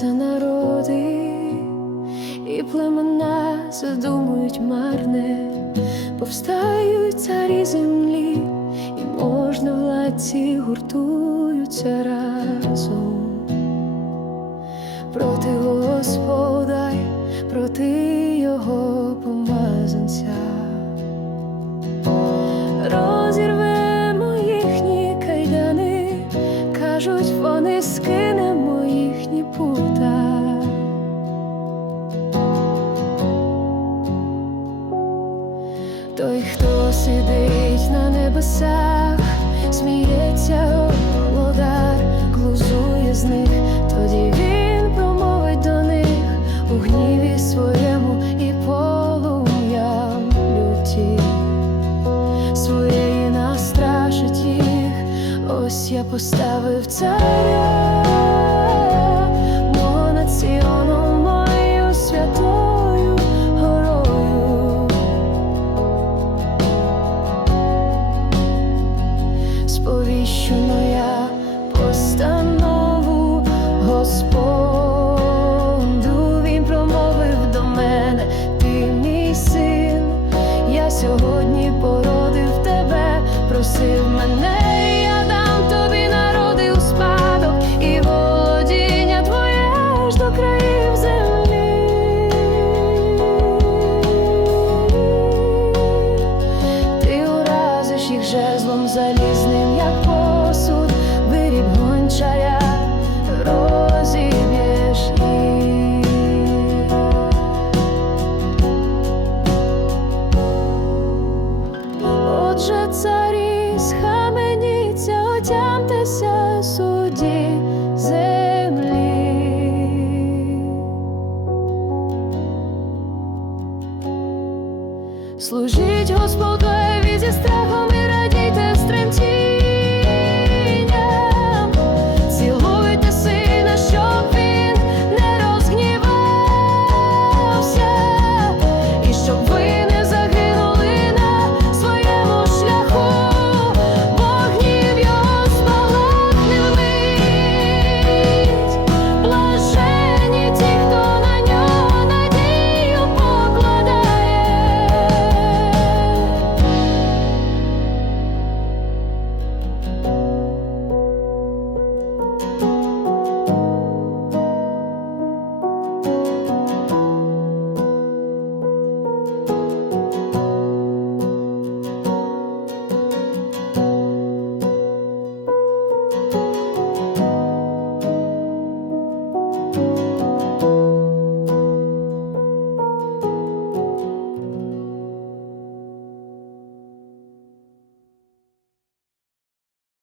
Чому народи, і племена задумують марне, повстають царі землі, і можна владці гуртуються разом проти Господа, проти його помазанця. Той, хто сидить на небесах, сміється володар, глузує з них, тоді він промовить до них у гніві своєму і полум'ям люті. Своєї настрашить їх. Ось я поставив царя, сповіщено я постанову Господу Він промовив до мене, ти мій син, я сьогодні породив тебе, просив мене. покайтеся суді землі. Служіть Господеві зі страхом і радійте стремці.